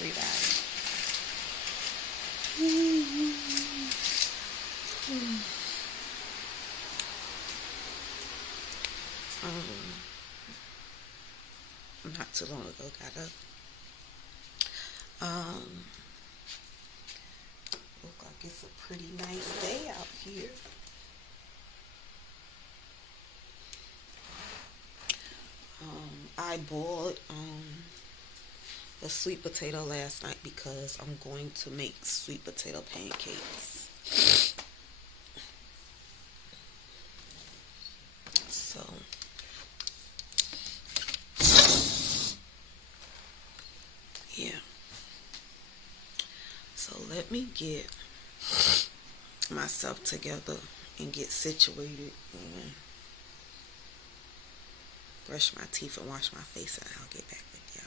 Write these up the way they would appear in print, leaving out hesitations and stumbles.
everybody. Not too long ago, got up. Look like it's a pretty nice day out here. I boiled a sweet potato last night because I'm going to make sweet potato pancakes. So yeah. So let me get myself together and get situated and brush my teeth and wash my face, and I'll get back with y'all.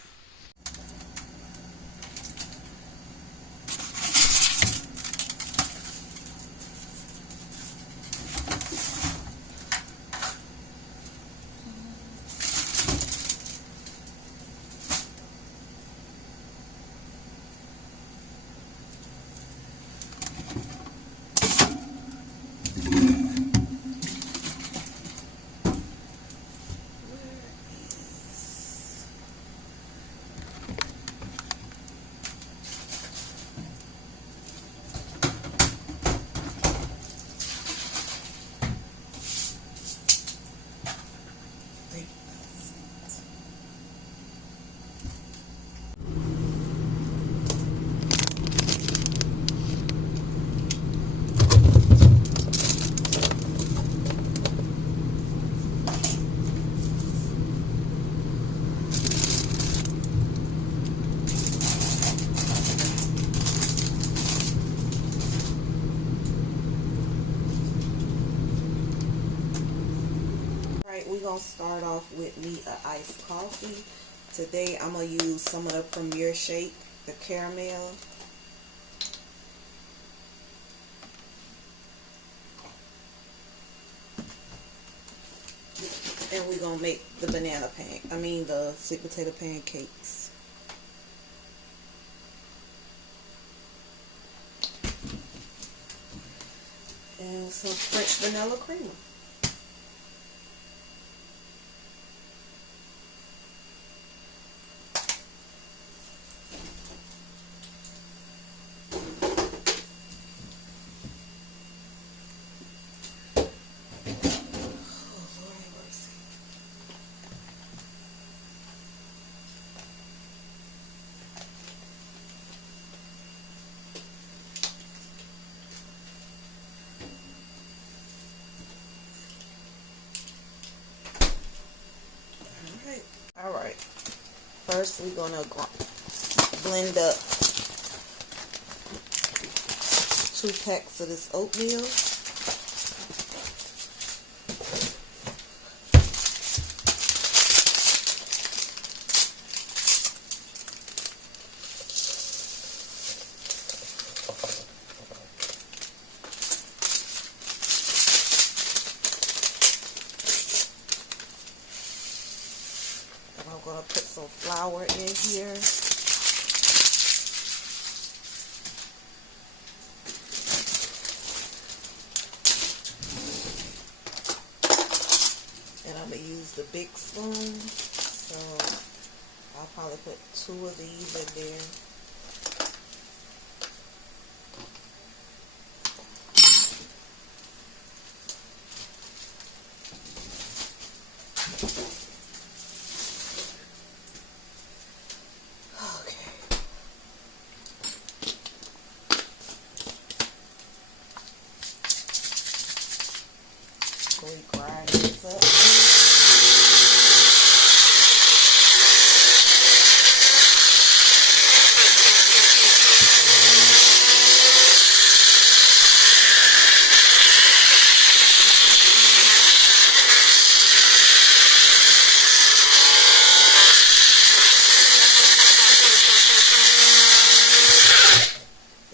We're going to start off with me an iced coffee. Today I'm going to use some of the Premier Shake, the caramel. And we're going to make the the sweet potato pancakes. And some French vanilla creamer. Alright, first we're going to blend up 2 packs of this oatmeal. I'm going to put some flour in here. And I'm going to use the big spoon. So I'll probably put 2 of these in there. We grind this up.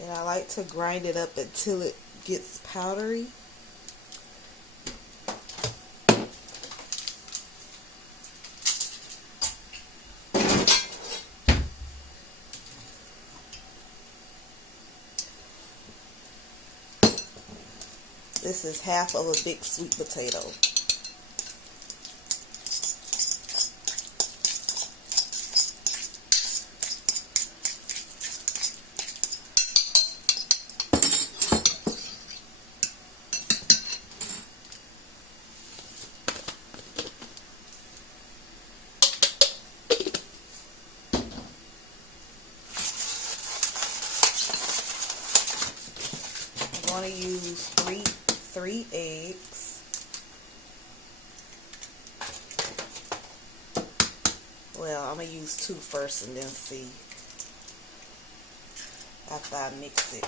And I like to grind it up until it gets powdery. This is half of a big sweet potato. I'm going to use three eggs. Well, I'm going to use 2 first and then see after I mix it.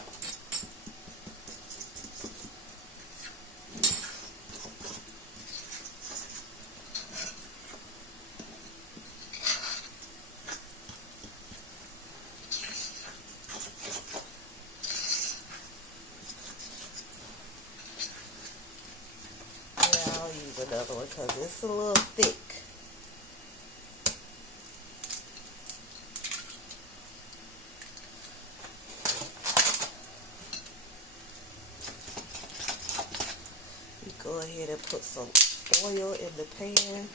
Yeah, I'll use another one because it's a little thick. Go ahead and put some oil in the pan.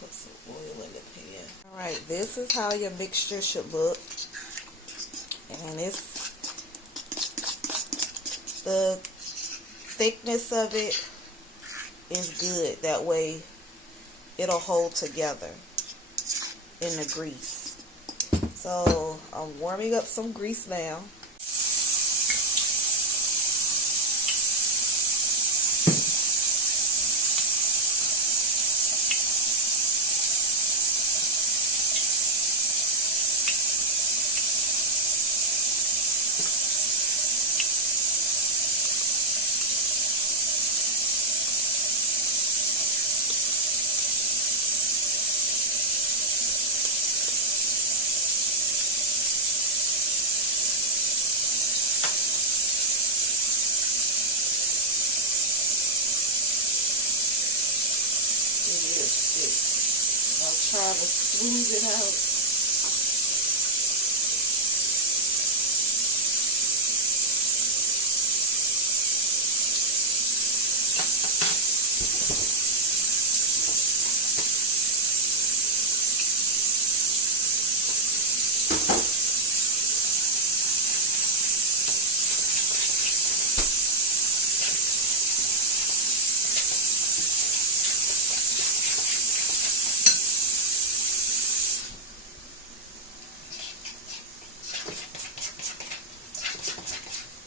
Put some oil in the pan. Alright, this is how your mixture should look. And it's the thickness of it is good. That way it'll hold together in the grease. So I'm warming up some grease now. I'll try to smooth it out.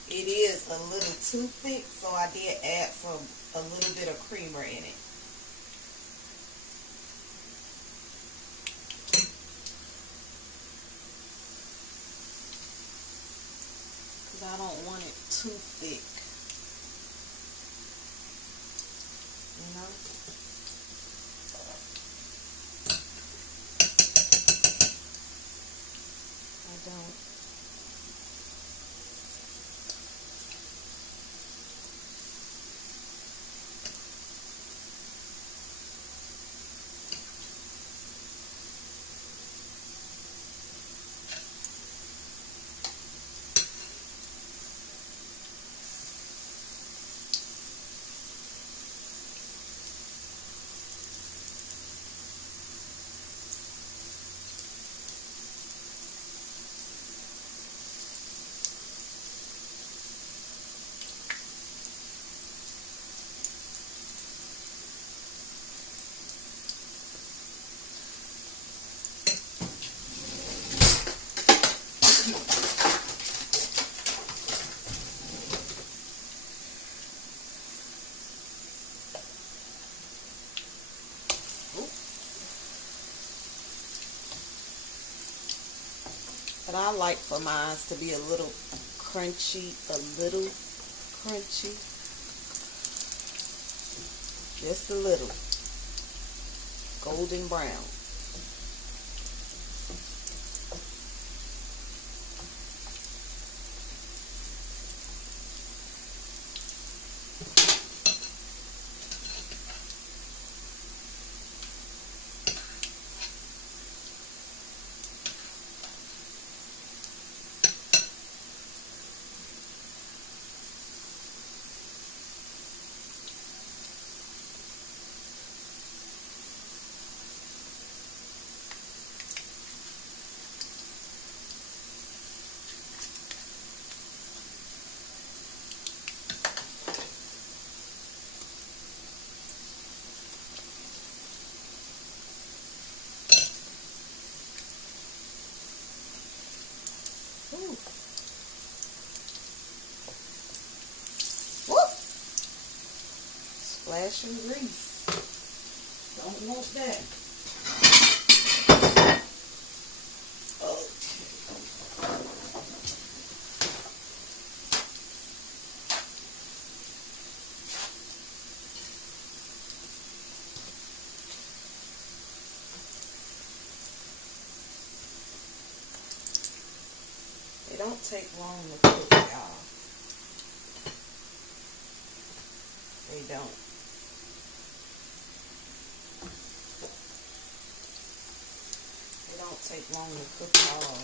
It is a little too thick, so I did add a little bit of creamer in it. Because I don't want it too thick. You know? I don't. But I like for mine to be a little crunchy, just a little, golden brown. splashing grease. Don't want that. They don't take long to cook, y'all. They don't. They don't take long to cook at all.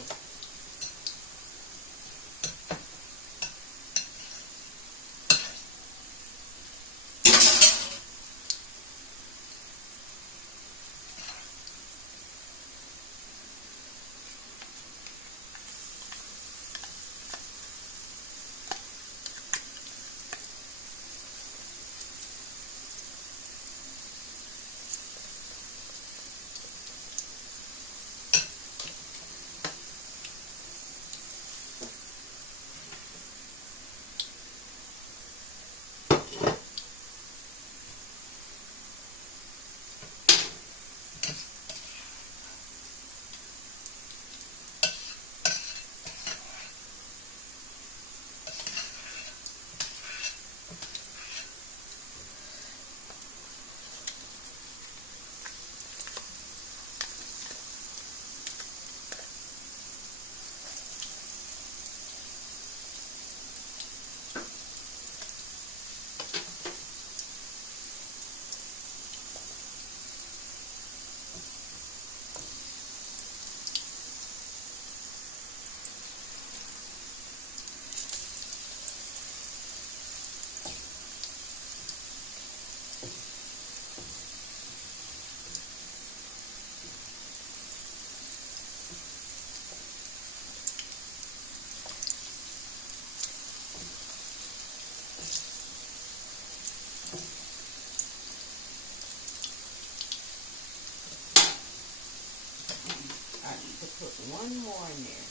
Put one more in there.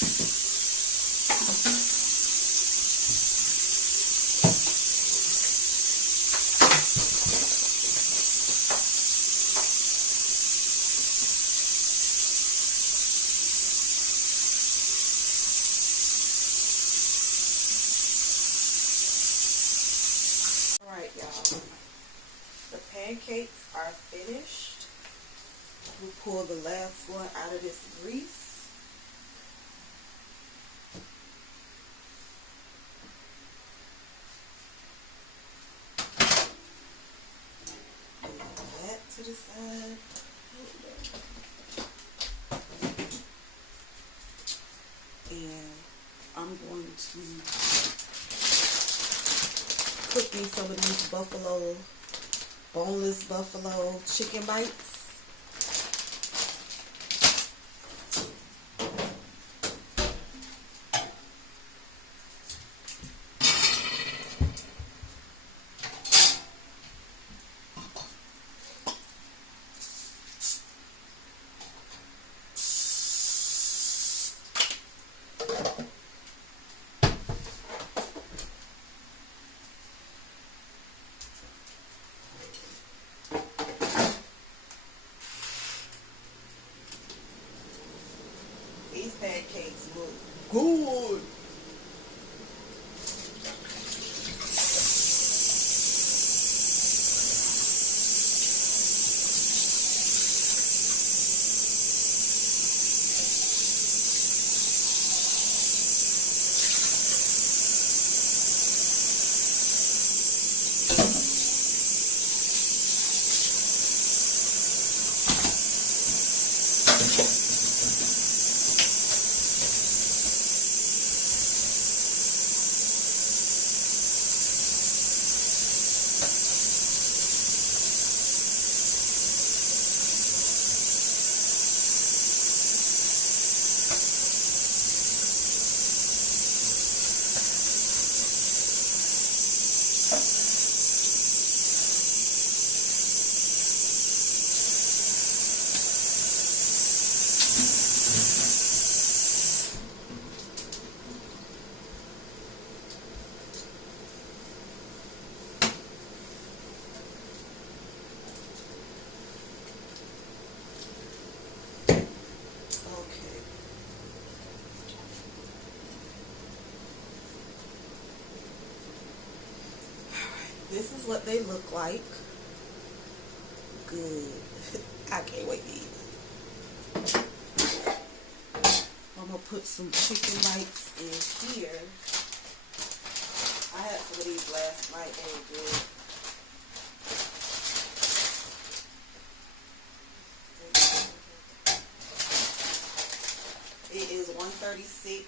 Alright, y'all. The pancakes are finished. We'll pull the last one out of this grease. To the side. And I'm going to cook me some of these boneless buffalo chicken bites. These pancakes look good. This is what they look like. Good. I can't wait to eat. I'm going to put some chicken bites in here. I had some of these last night. They were good. It is 1:36.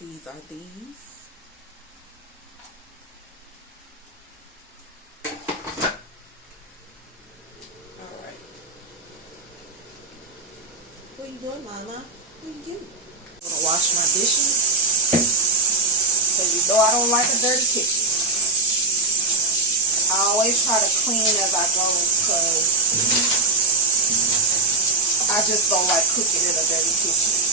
These are these. Alright. What are you doing, Mama? What are you doing? I'm gonna wash my dishes. So you know I don't like a dirty kitchen. I always try to clean as I go because I just don't like cooking in a dirty kitchen.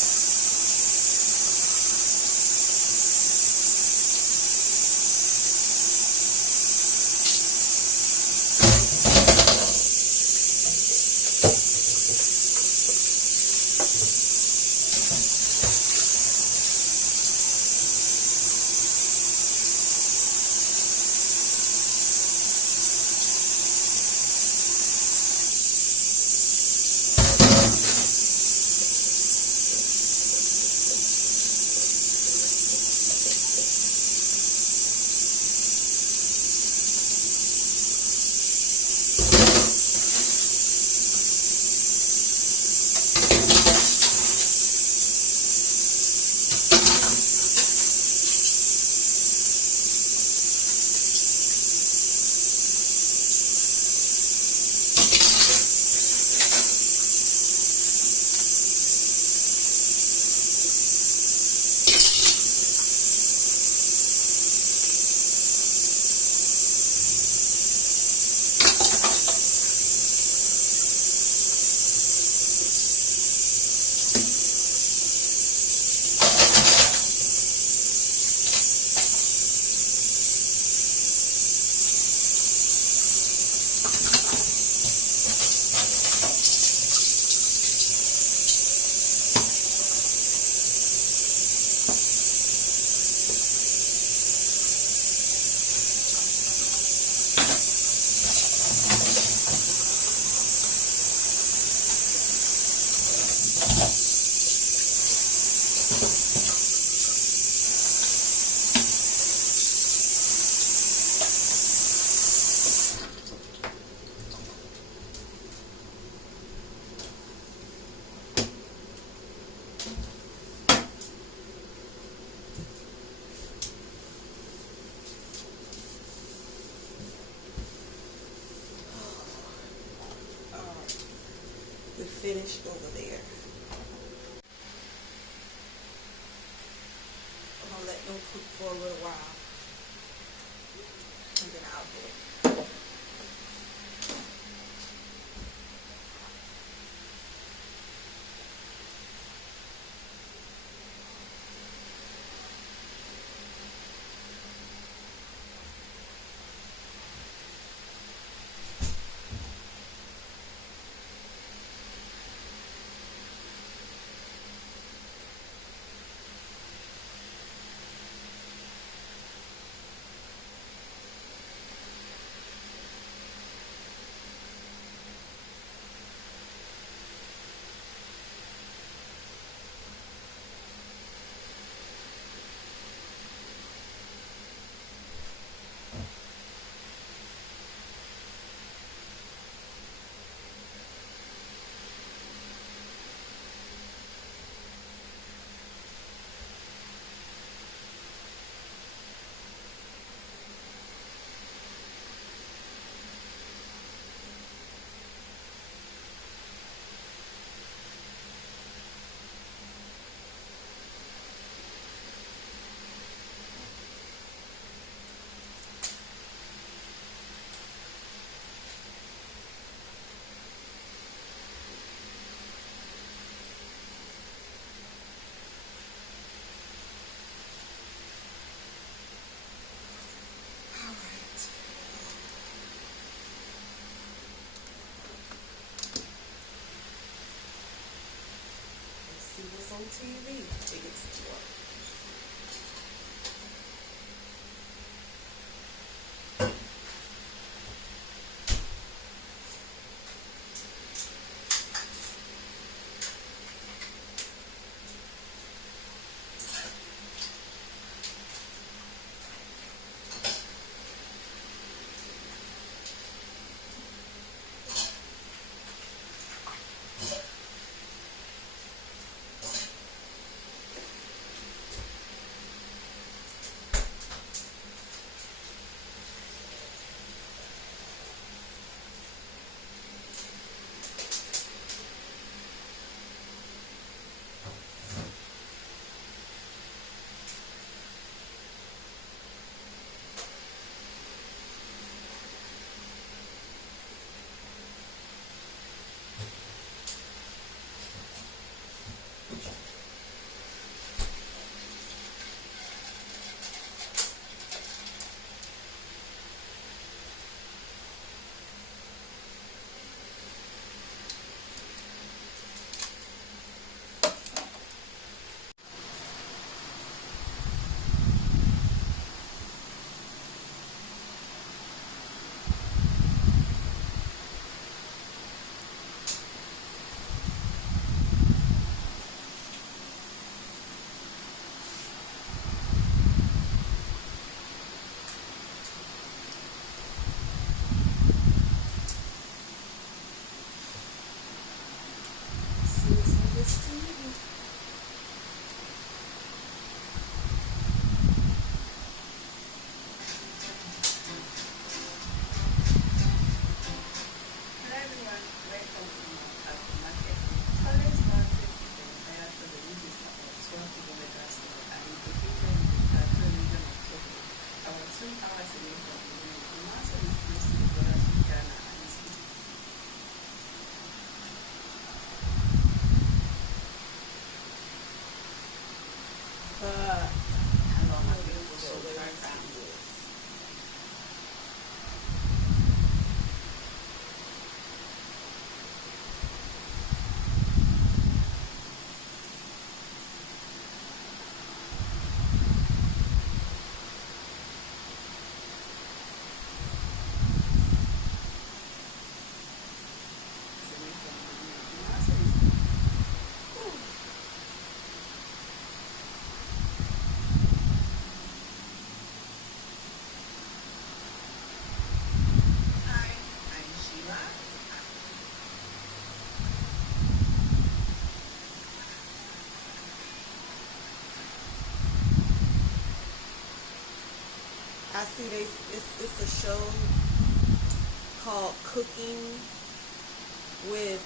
finished over there. I'm gonna let them cook for a little while, and then I'll do it. See what's on TV. Think it's what? I see it's a show called Cooking with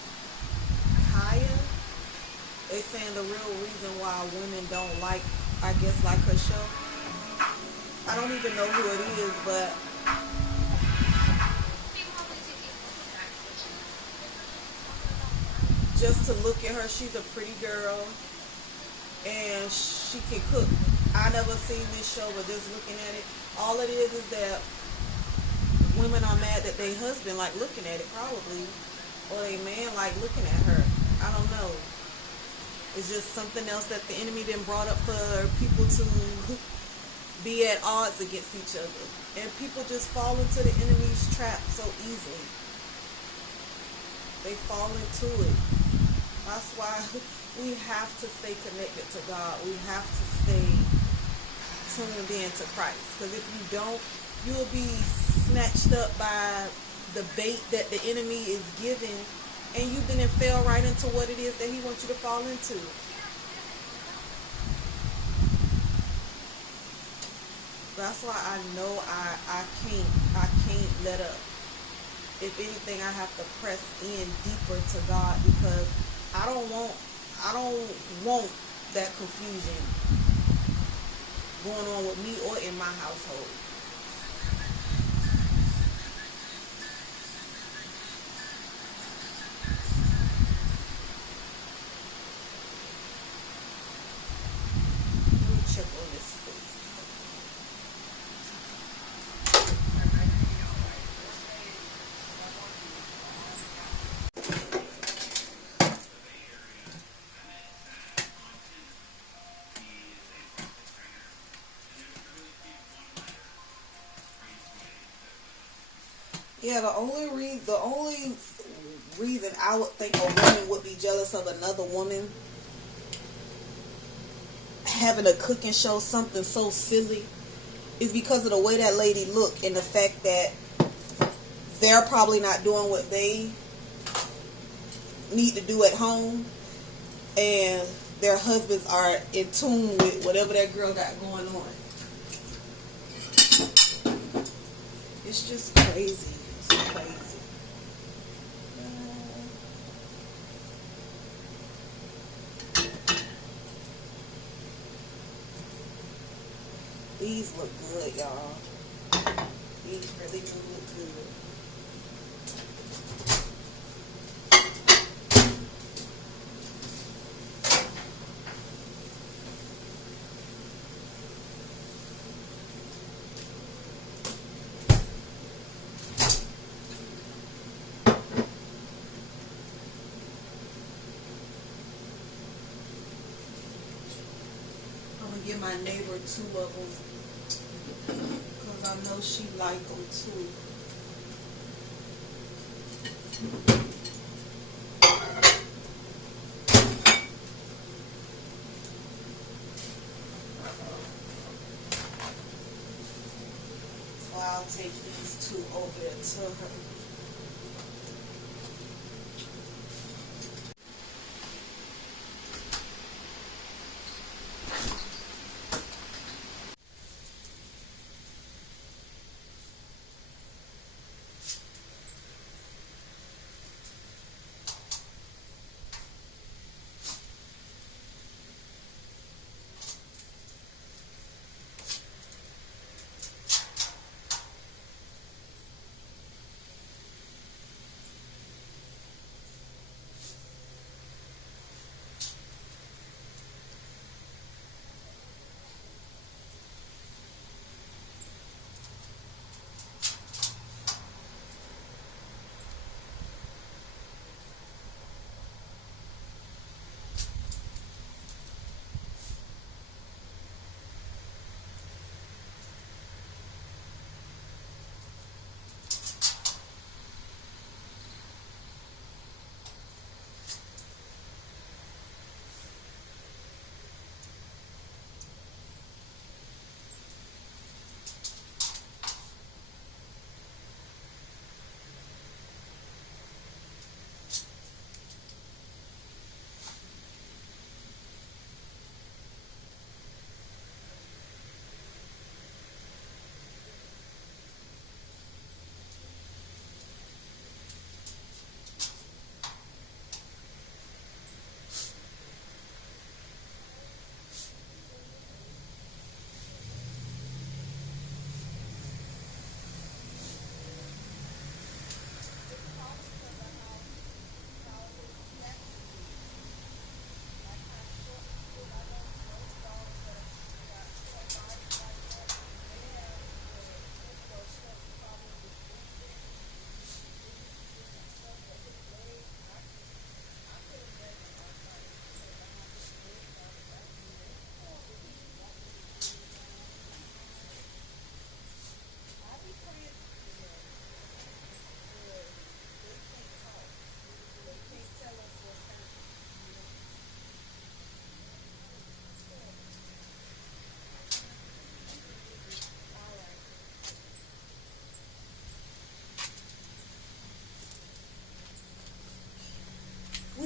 Kaya. They saying the real reason why women don't like, I guess, like her show. I don't even know who it is, but just to look at her, she's a pretty girl and she can cook. I never seen this show, but just looking at it, all it is that women are mad that their husband like looking at it probably, or their man like looking at her. I don't know. It's just something else that the enemy then brought up for people to be at odds against each other. And people just fall into the enemy's trap so easily. They fall into it. That's why we have to stay connected to God. We have to stay tuned in to Christ. Because if you don't, you'll be snatched up by the bait that the enemy is giving, and you then fell right into what it is that he wants you to fall into. That's why I know I can't let up. If anything, I have to press in deeper to God, because I don't want that confusion going on with me or in my household. Let me check on this food. Yeah, the only reason I would think a woman would be jealous of another woman having a cooking show, something so silly, is because of the way that lady look and the fact that they're probably not doing what they need to do at home, and their husbands are in tune with whatever that girl got going on. It's just crazy. It's crazy. These look good, y'all. These really do look good. I'm gonna give my neighbor 2 of them, because I know she like them too. So I'll take these 2 over there to her.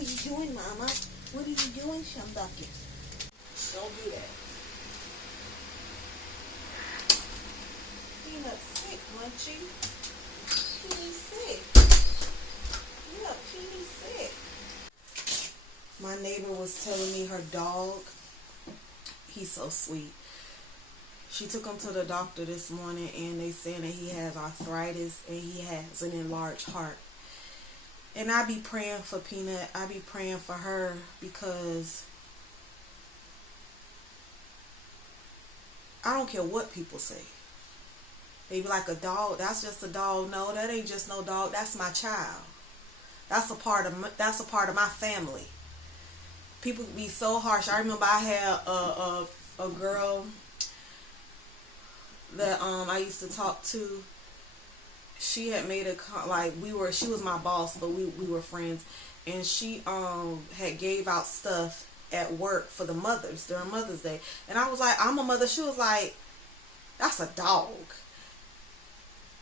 you doing, Mama? What are you doing, Shambucket? Don't do that. Peanut's sick, Munchie. Peanut's sick. Yeah, Peanut's sick. My neighbor was telling me her dog, he's so sweet. She took him to the doctor this morning and they saying that he has arthritis and he has an enlarged heart. And I be praying for Peanut. I be praying for her because I don't care what people say. They be like, a dog, that's just a dog. No, that ain't just no dog. That's my child. That's a part of my family. People be so harsh. I remember I had a girl that I used to talk to. She had made she was my boss, but we were friends, and she had gave out stuff at work for the mothers during Mother's Day, and I was like, I'm a mother. She was like, that's a dog.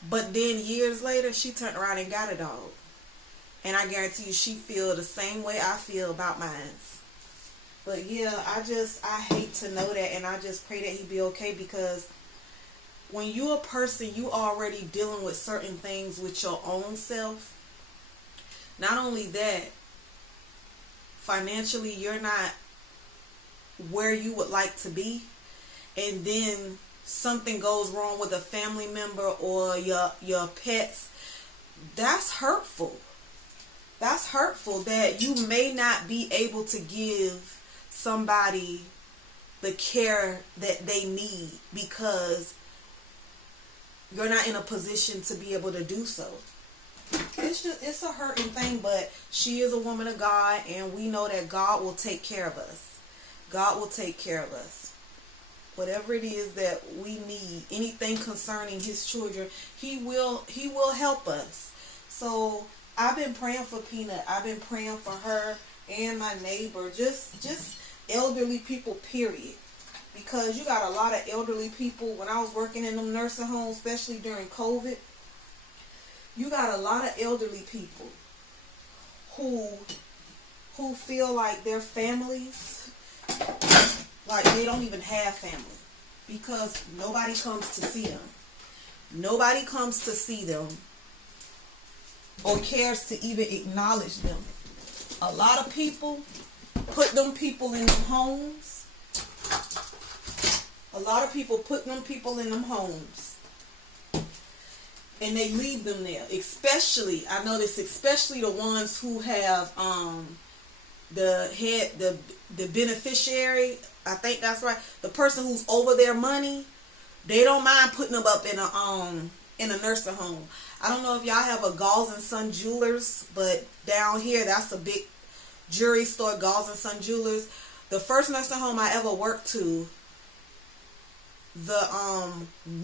But then years later, she turned around and got a dog, and I guarantee you, she feel the same way I feel about mine. But yeah, I hate to know that, and I just pray that he be okay, because when you're a person, you already dealing with certain things with your own self. Not only that, financially, you're not where you would like to be. And then something goes wrong with a family member or your pets. That's hurtful. That's hurtful that you may not be able to give somebody the care that they need because you're not in a position to be able to do so. It's a hurting thing, but she is a woman of God, and we know that God will take care of us. God will take care of us. Whatever it is that we need, anything concerning his children, he will help us. So I've been praying for Peanut. I've been praying for her and my neighbor, just elderly people, period. Because you got a lot of elderly people. When I was working in them nursing homes, especially during COVID, you got a lot of elderly people who feel like their families, like they don't even have family, because nobody comes to see them. Nobody comes to see them or cares to even acknowledge them. A lot of people put them people in them homes. A lot of people put them people in them homes and they leave them there. Especially, I notice, especially the ones who have the beneficiary, I think that's right, the person who's over their money, they don't mind putting them up in a nursing home. I don't know if y'all have a Galls and Son Jewelers, but down here that's a big jewelry store, Galls and Son Jewelers. The first nursing home I ever worked to, the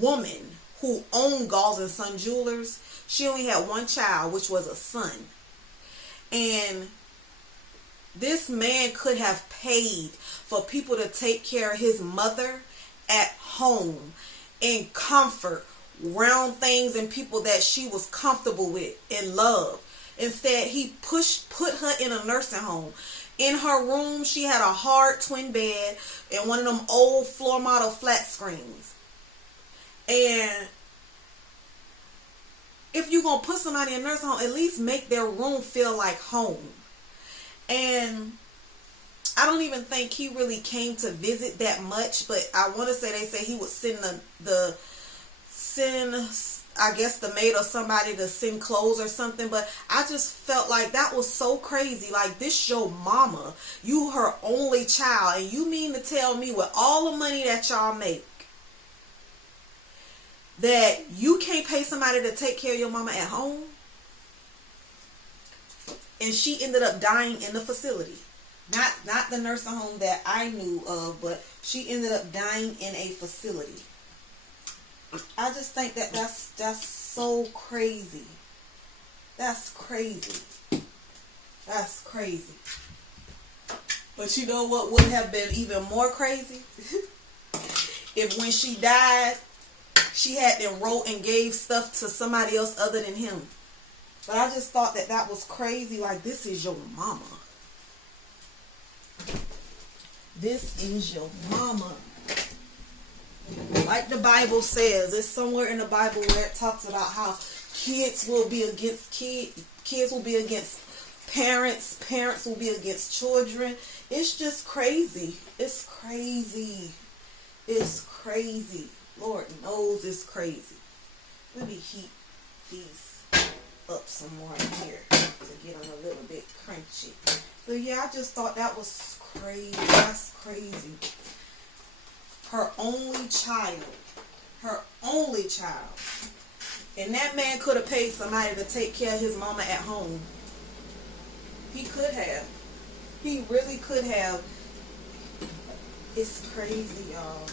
woman who owned Galls and Son Jewelers, she only had one child, which was a son. And this man could have paid for people to take care of his mother at home in comfort, around things and people that she was comfortable with and loved. Instead, he put her in a nursing home. In her room, she had a hard twin bed and one of them old floor model flat screens. And if you're going to put somebody in a nursing home, at least make their room feel like home. And I don't even think he really came to visit that much, but I want to say they say he would send I guess the maid or somebody to send clothes or something. But I just felt like that was so crazy. Like, this your mama, you her only child, and you mean to tell me with all the money that y'all make that you can't pay somebody to take care of your mama at home? And she ended up dying in the facility. Not the nursing home that I knew of, but she ended up dying in a facility. I just think that that's so crazy. That's crazy. That's crazy. But you know what would have been even more crazy? If when she died, she had them wrote and gave stuff to somebody else other than him. But I just thought that was crazy. Like, this is your mama. This is your mama. Like the Bible says, it's somewhere in the Bible where it talks about how kids will be against kids will be against parents, parents will be against children. It's just crazy. It's crazy. It's crazy. Lord knows it's crazy. Let me heat these up some more in here to get them a little bit crunchy. But yeah, I just thought that was crazy. That's crazy. Her only child. Her only child. And that man could have paid somebody to take care of his mama at home. He could have. He really could have. It's crazy, y'all.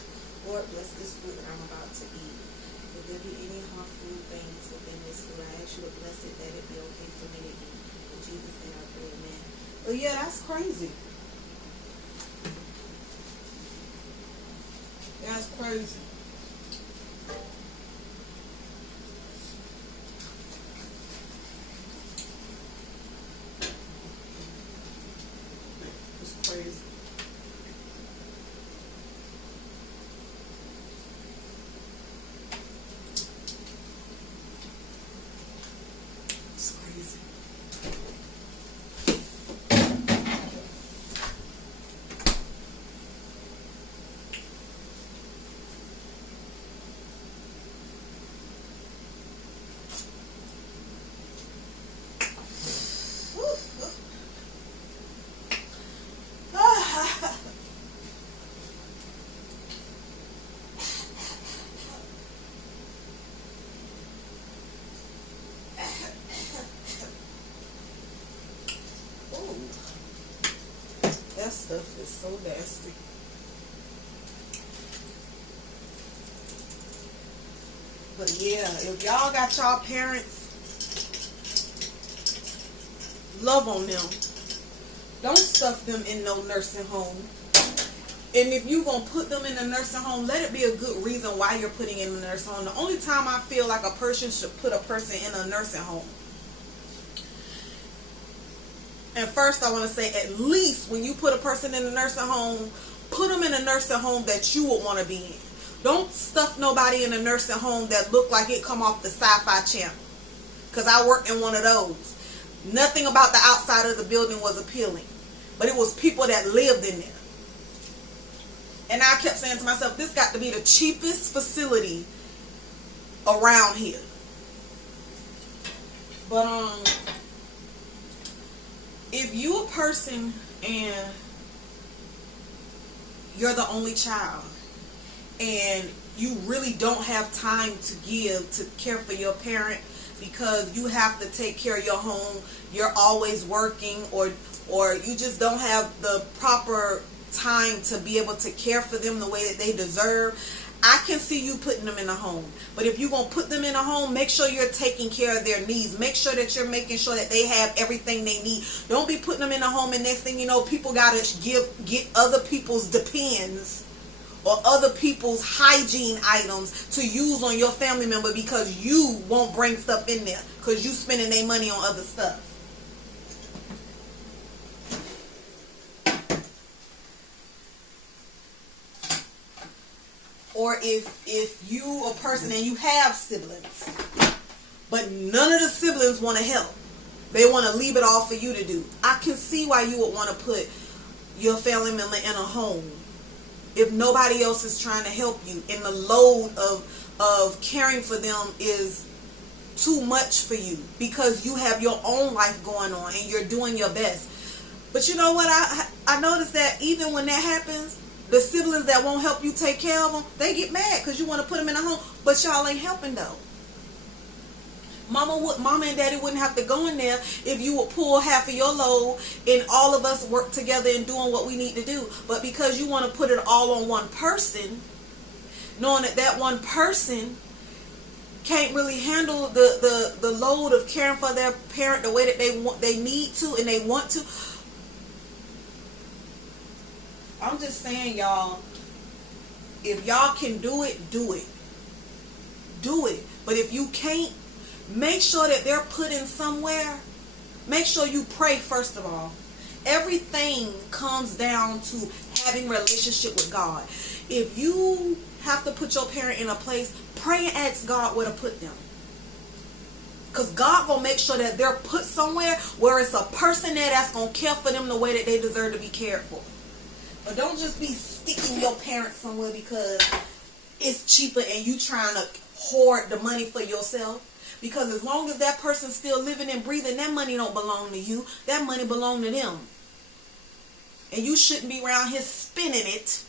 Lord bless this food that I'm about to eat. If there be any harmful things within this food, I ask you to bless it, that it be okay for me to eat. In Jesus' name I pray, amen. But yeah, that's crazy. That's crazy. It's crazy. It's crazy. That stuff is so nasty. But yeah, if y'all got y'all parents, love on them. Don't stuff them in no nursing home. And if you gonna put them in a nursing home, let it be a good reason why you're putting in a nursing home. The only time I feel like a person should put a person in a nursing home, and first I want to say, at least when you put a person in a nursing home, put them in a nursing home that you would want to be in. Don't stuff nobody in a nursing home that look like it come off the Sci-Fi Channel. Because I worked in one of those. Nothing about the outside of the building was appealing. But it was people that lived in there. And I kept saying to myself, this got to be the cheapest facility around here. But if you a person and you're the only child and you really don't have time to give to care for your parent because you have to take care of your home, you're always working, or you just don't have the proper time to be able to care for them the way that they deserve, I can see you putting them in a home. But if you're going to put them in a home, make sure you're taking care of their needs. Make sure that you're making sure that they have everything they need. Don't be putting them in a home and next thing you know, people got to get other people's Depends or other people's hygiene items to use on your family member because you won't bring stuff in there because you spending their money on other stuff. Or if you a person and you have siblings, but none of the siblings want to help. They want to leave it all for you to do. I can see why you would want to put your family member in a home if nobody else is trying to help you and the load of caring for them is too much for you because you have your own life going on and you're doing your best. But you know what? I noticed that even when that happens, the siblings that won't help you take care of them, they get mad because you want to put them in a home, but y'all ain't helping though. Mama and daddy wouldn't have to go in there if you would pull half of your load and all of us work together and doing what we need to do. But because you want to put it all on one person, knowing that that one person can't really handle the load of caring for their parent the way that they need to and they want to. I'm just saying, y'all, if y'all can do it, do it. Do it. But if you can't, make sure that they're put in somewhere. Make sure you pray first of all. Everything comes down to having relationship with God. If you have to put your parent in a place, pray and ask God where to put them. Because God gonna make sure that they're put somewhere where it's a person there that's gonna care for them the way that they deserve to be cared for. But don't just be sticking your parents somewhere because it's cheaper and you trying to hoard the money for yourself. Because as long as that person's still living and breathing, that money don't belong to you. That money belong to them. And you shouldn't be around here spending it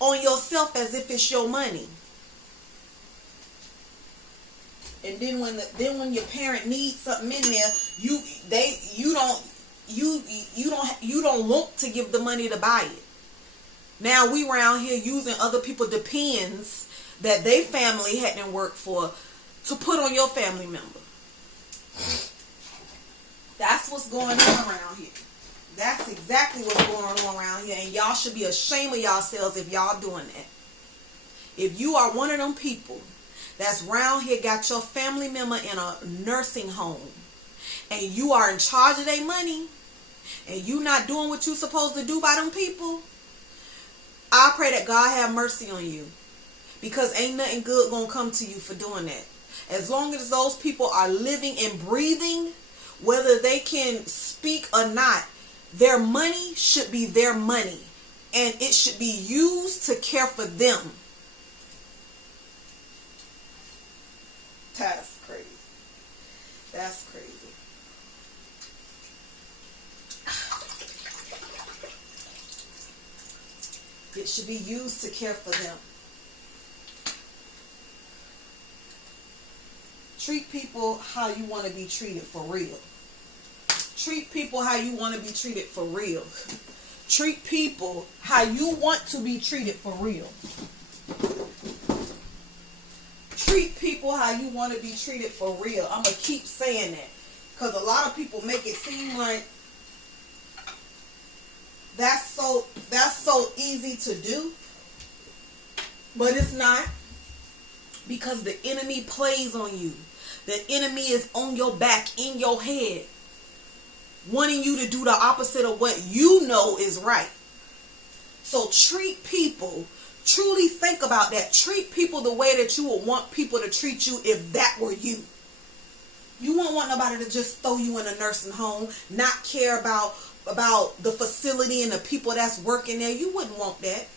on yourself as if it's your money. And then when your parent needs something in there, you don't want to give the money to buy it. Now we around here using other people's depends that they family hadn't worked for to put on your family member. That's what's going on around here. That's exactly what's going on around here, and y'all should be ashamed of yourselves if y'all doing that. If you are one of them people that's around here, got your family member in a nursing home, and you are in charge of their money, and you not doing what you supposed to do by them people, I pray that God have mercy on you, because ain't nothing good gonna come to you for doing that. As long as those people are living and breathing, whether they can speak or not, their money should be their money, and it should be used to care for them. That's crazy. That's crazy. It should be used to care for them. Treat people how you want to be treated for real. Treat people how you want to be treated for real. Treat people how you want to be treated for real. Treat people how you want to be treated for real. I'm going to keep saying that. Because a lot of people make it seem like that's so easy to do. But it's not. Because the enemy plays on you. The enemy is on your back, in your head, wanting you to do the opposite of what you know is right. So treat people, truly think about that. Treat people the way that you would want people to treat you if that were you. You wouldn't want nobody to just throw you in a nursing home, not care about the facility and the people that's working there. You wouldn't want that.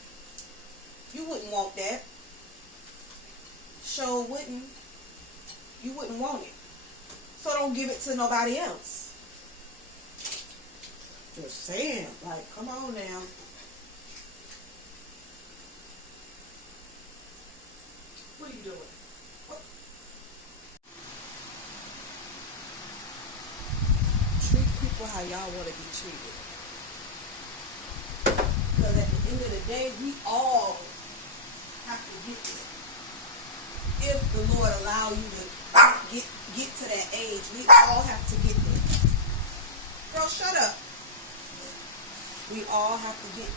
You wouldn't want that. Sure wouldn't. You wouldn't want it. So don't give it to nobody else. Just saying, like, come on now. What are you doing? What? Treat people how y'all want to be treated. Because at the end of the day, we all have to get there. If the Lord allow you to get to that age, we all have to get there. Girl, shut up. We all have to get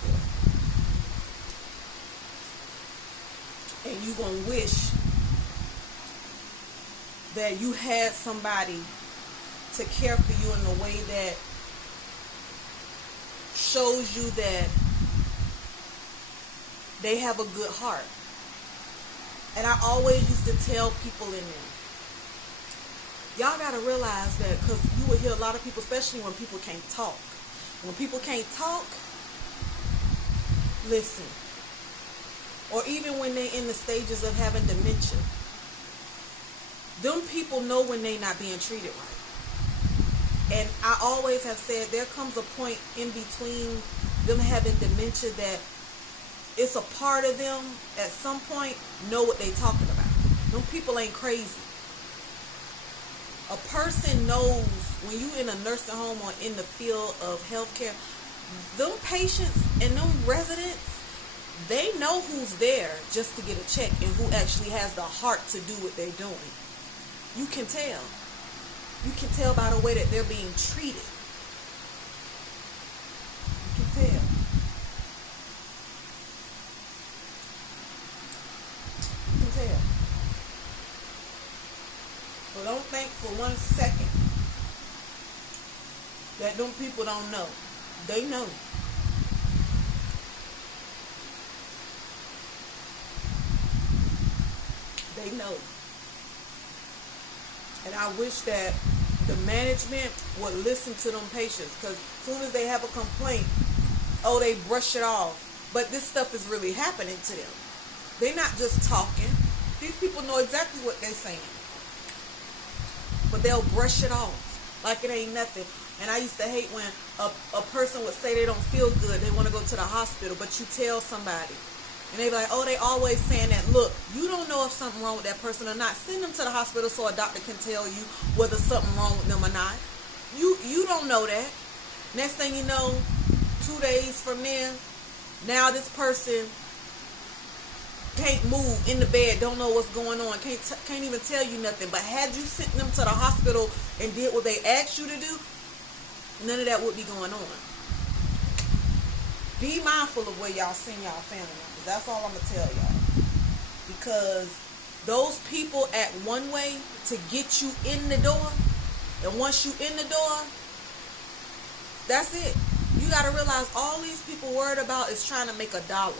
there. And you gonna wish that you had somebody to care for you in a way that shows you that they have a good heart. And I always used to tell people in there, y'all got to realize that, because you will hear a lot of people, especially when people can't talk. When people can't talk, listen. Or even when they're in the stages of having dementia. Them people know when they're not being treated right. And I always have said there comes a point in between them having dementia that it's a part of them at some point know what they talking about. Them people ain't crazy. A person knows when you in a nursing home or in the field of healthcare, them patients and them residents, they know who's there just to get a check and who actually has the heart to do what they're doing. You can tell. You can tell by the way that they're being treated. You can tell. So don't think for 1 second that them people don't know. They know. know. And I wish that the management would listen to them patients, because as soon as they have a complaint, oh, they brush it off. But this stuff is really happening to them. They're not just talking. These people know exactly what they're saying. But they'll brush it off like it ain't nothing. And I used to hate when a person would say they don't feel good, they want to go to the hospital, but you tell somebody. And they be like, oh, they always saying that. Look, you don't know if something wrong with that person or not. Send them to the hospital so a doctor can tell you whether something wrong with them or not. You don't know that. Next thing you know, 2 days from then, now this person can't move in the bed, don't know what's going on, can't even tell you nothing. But had you sent them to the hospital and did what they asked you to do, none of that would be going on. Be mindful of where y'all send y'all family members. That's all I'm going to tell y'all. Because those people act one way to get you in the door. And once you in the door, that's it. You got to realize all these people worried about is trying to make a dollar.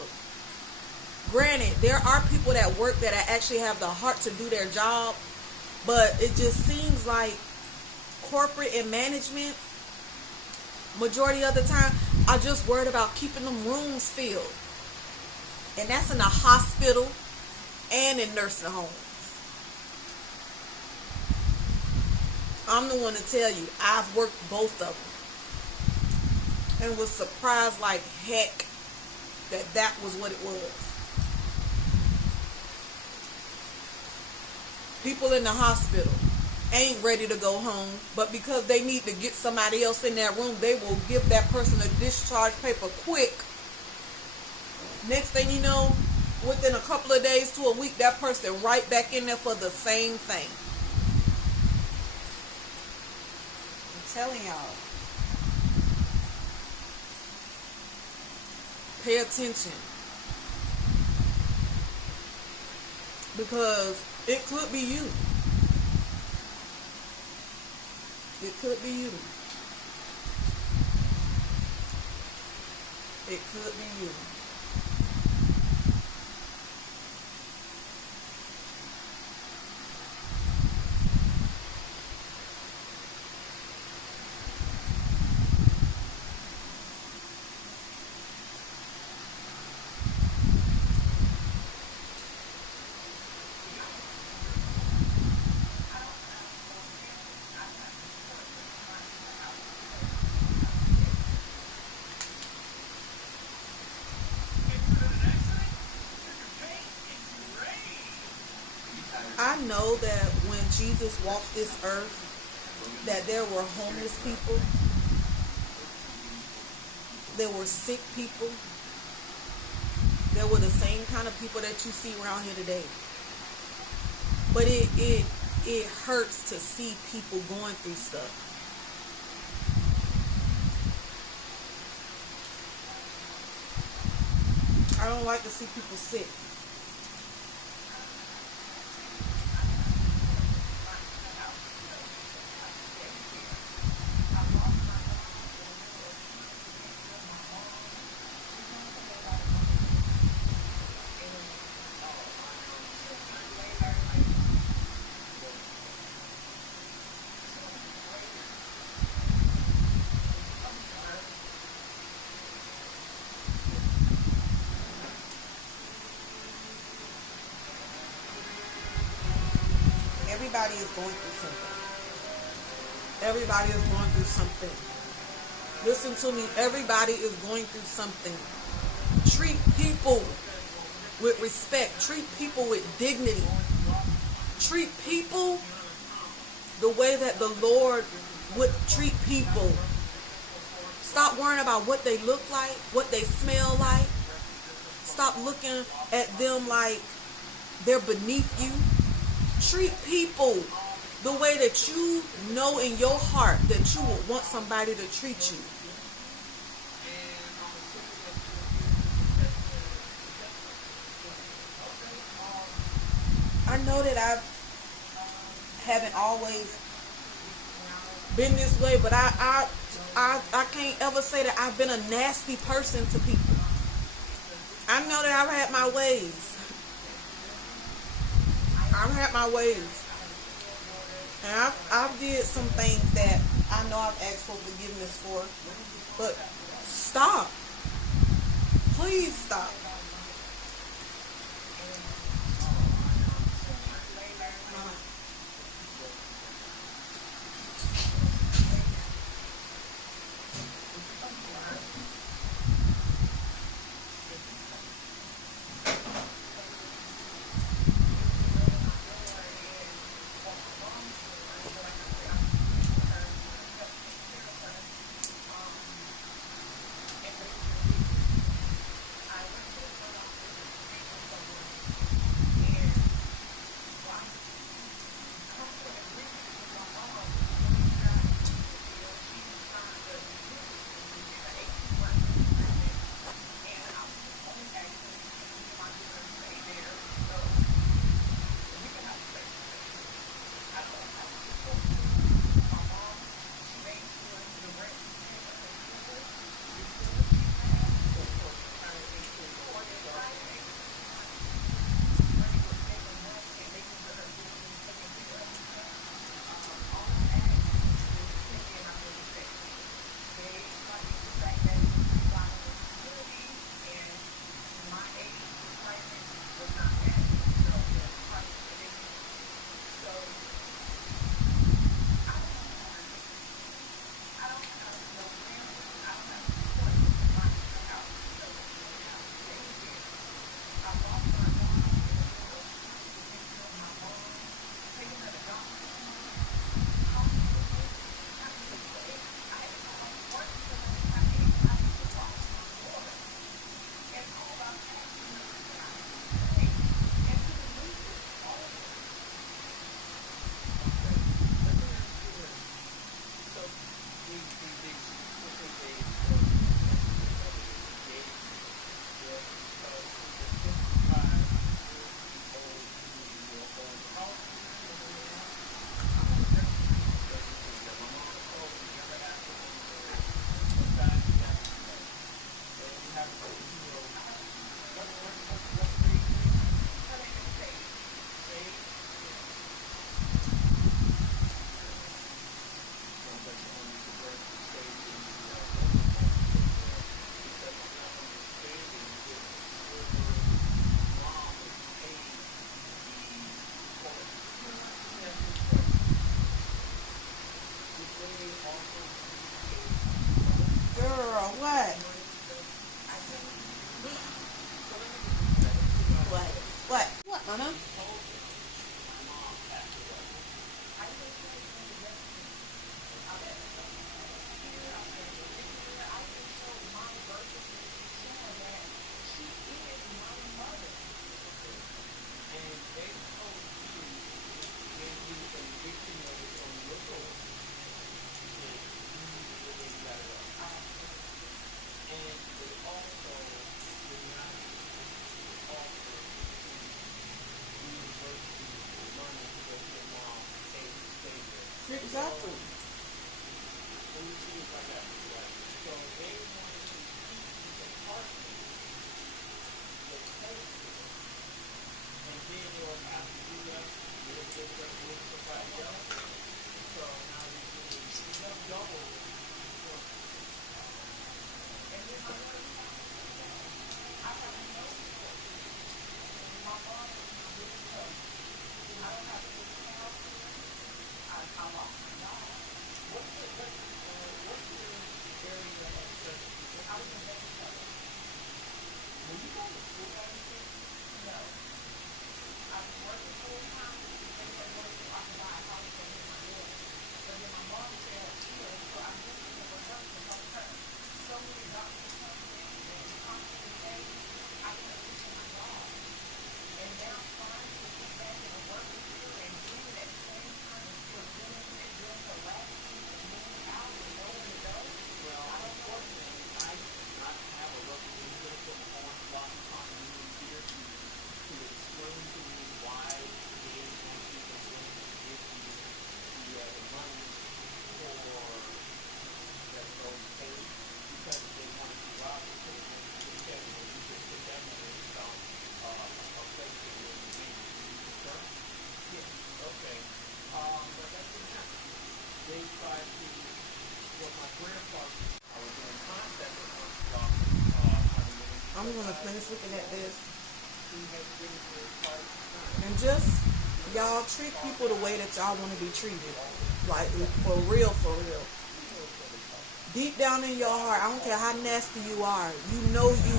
Granted, there are people that work that actually have the heart to do their job. But it just seems like corporate and management, majority of the time, are just worried about keeping them rooms filled. And that's in a hospital and in nursing homes. I'm the one to tell you, I've worked both of them. And was surprised like heck that was what it was. People in the hospital ain't ready to go home, but because they need to get somebody else in that room, they will give that person a discharge paper quick. Next thing you know, within a couple of days to a week, that person right back in there for the same thing. I'm telling y'all. Pay attention. Because it could be you. It could be you. It could be you. I know that when Jesus walked this earth, that there were homeless people, there were sick people, there were the same kind of people that you see around here today. But it hurts to see people going through stuff. I don't like to see people sick. Everybody is going through something. Everybody is going through something. Listen to me. Everybody is going through something. Treat people with respect. Treat people with dignity. Treat people the way that the Lord would treat people. Stop worrying about what they look like, what they smell like. Stop looking at them like they're beneath you. Treat people the way that you know in your heart that you would want somebody to treat you. I know that I haven't always been this way, but I can't ever say that I've been a nasty person to people. I know that I've had my ways. I've had my ways. And I've did some things that I know I've asked for forgiveness for. But stop. Please stop. I'm gonna finish looking at this. And just, y'all treat people the way that y'all want to be treated. Like, for real, for real. Deep down in your heart, I don't care how nasty you are, you know you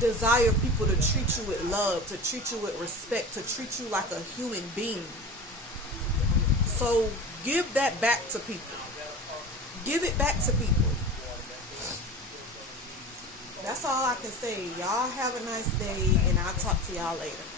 desire people to treat you with love, to treat you with respect, to treat you like a human being. So give that back to people. Give it back to people. That's all I can say. Y'all have a nice day, and I'll talk to y'all later.